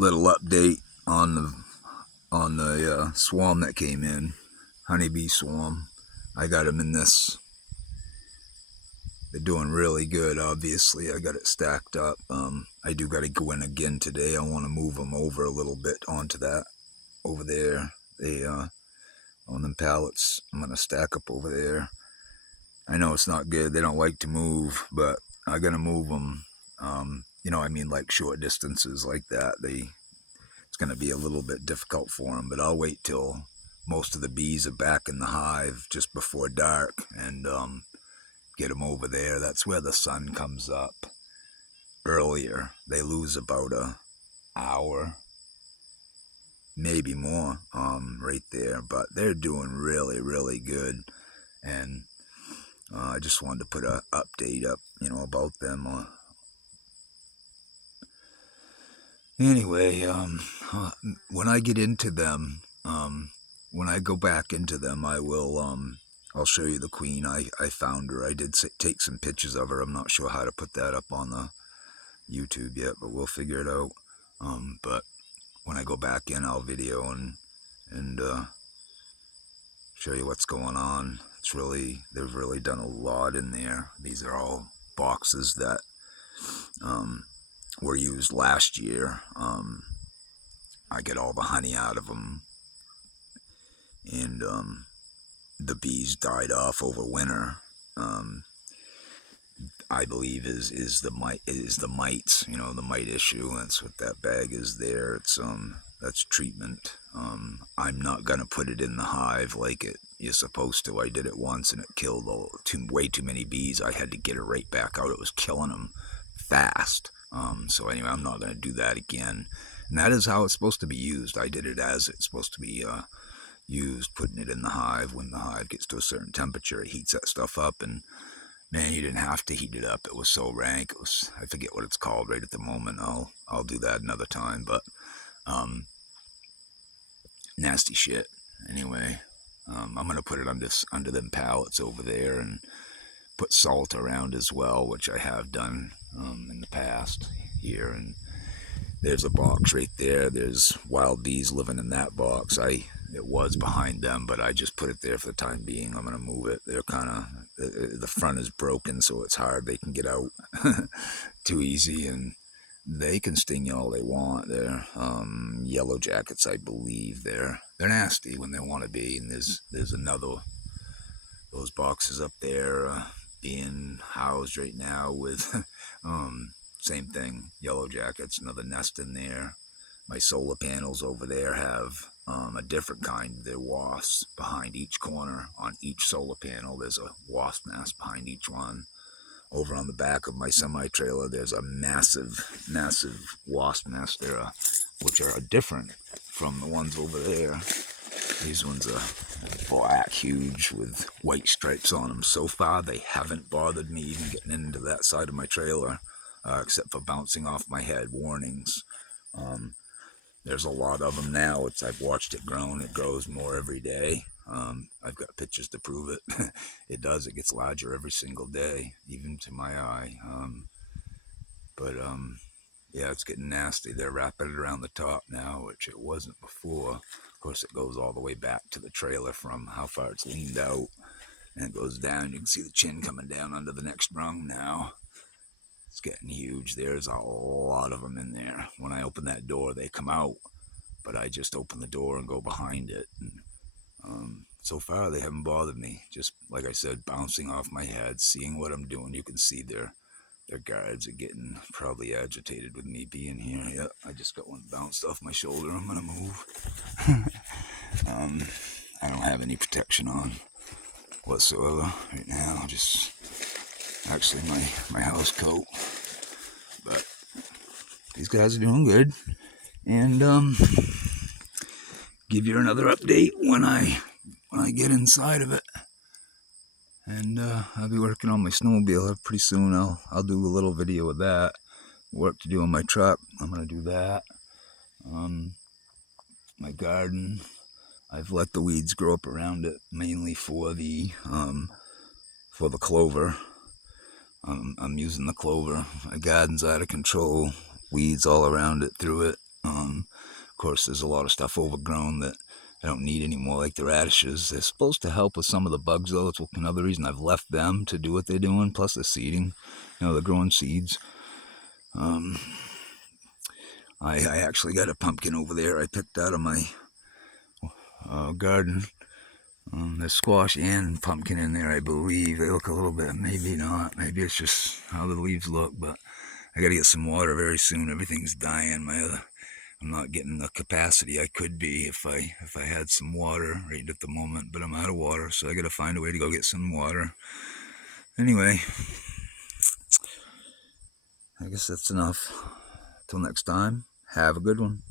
little update on the swarm that came in, Honeybee SWARM. I got them in this. They're doing really good. Obviously, I got it stacked up. I do got to go in again today. I want to move them over a little bit onto that over there. They on them pallets. I'm gonna stack up over there. I know it's not good. They don't like to move, but I'm gonna move them. I mean, like short distances like that. It's gonna be a little bit difficult for them, but I'll wait till most of the bees are back in the hive just before dark and get them over there. That's where the sun comes up earlier. They lose about an hour, maybe more, right there. But they're doing really, really good, and I just wanted to put an update up, about them. Anyway, when I get into them, when I go back into them, I will, I'll show you the queen. I found her. I did take some pictures of her. I'm not sure how to put that up on the YouTube yet, but we'll figure it out. But when I go back in, I'll video and show you what's going on. They've really done a lot in there. These are all boxes that were used last year. I get all the honey out of them, and the bees died off over winter. I believe is the mites, the mite issue. That's what that bag is there. It's that's treatment. I'm not gonna put it in the hive like you're supposed to. I did it once and it killed way too many bees. I had to get it right back out. It was killing them fast. So anyway, I'm not gonna do that again. And that is how it's supposed to be used. I did it as it's supposed to be used, putting it in the hive. When the hive gets to a certain temperature, it heats that stuff up, and man, you didn't have to heat it up. It was so rank. I forget what it's called right at the moment. I'll do that another time, but nasty shit. Anyway, I'm gonna put it under them pallets over there and put salt around as well, which I have done in the past here. And there's a box right there. There's wild bees living in that box. It was behind them, but I just put it there for the time being. I'm gonna move it. They're the front is broken, so it's hard. They can get out too easy, and they can sting you all they want. They're yellow jackets, I believe. They're nasty when they want to be. And there's another those boxes up there being housed right now with same thing, yellow jackets. Another nest in there. My solar panels over there have a different kind. They're wasps behind each corner. On each solar panel, there's a wasp nest behind each one. Over on the back of my semi-trailer, there's a massive, massive wasp nest there, which are different from the ones over there. These ones are black, huge, with white stripes on them. So far, they haven't bothered me even getting into that side of my trailer, except for bouncing off my head. Warnings. There's a lot of them now. I've watched it grow. It grows more every day. I've got pictures to prove it. It does. It gets larger every single day, even to my eye. Yeah, it's getting nasty. They're wrapping it around the top now, which it wasn't before. Of course, it goes all the way back to the trailer from how far it's leaned out, and it goes down. You can see the chin coming down under the next rung now. It's getting huge. There's a lot of them in there. When I open that door, they come out, but I just open the door and go behind it. And, so far, they haven't bothered me. Just like I said, bouncing off my head, seeing what I'm doing. You can see their guards are getting probably agitated with me being here. Yeah, I just got one bounced off my shoulder. I'm gonna move. I don't have any protection on whatsoever right now. Just actually my house coat. But these guys are doing good. And give you another update when I get inside of it. And I'll be working on my snowmobile pretty soon. I'll do a little video of that. Work to do on my truck. I'm gonna do that. My garden, I've let the weeds grow up around it, mainly for the clover. I'm using the clover. My garden's out of control. Weeds all around it, through it. Of course, there's a lot of stuff overgrown that I don't need anymore, like the radishes. They're supposed to help with some of the bugs, though. That's another reason I've left them to do what they're doing, plus the seeding. They're growing seeds. I actually got a pumpkin over there I picked out of my garden. There's squash and pumpkin in there, I believe. They look a little bit, maybe not. Maybe it's just how the leaves look, but I gotta get some water very soon. Everything's dying. I'm not getting the capacity I could be if I had some water right at the moment, but I'm out of water, so I gotta find a way to go get some water. Anyway, I guess that's enough. Till next time, have a good one.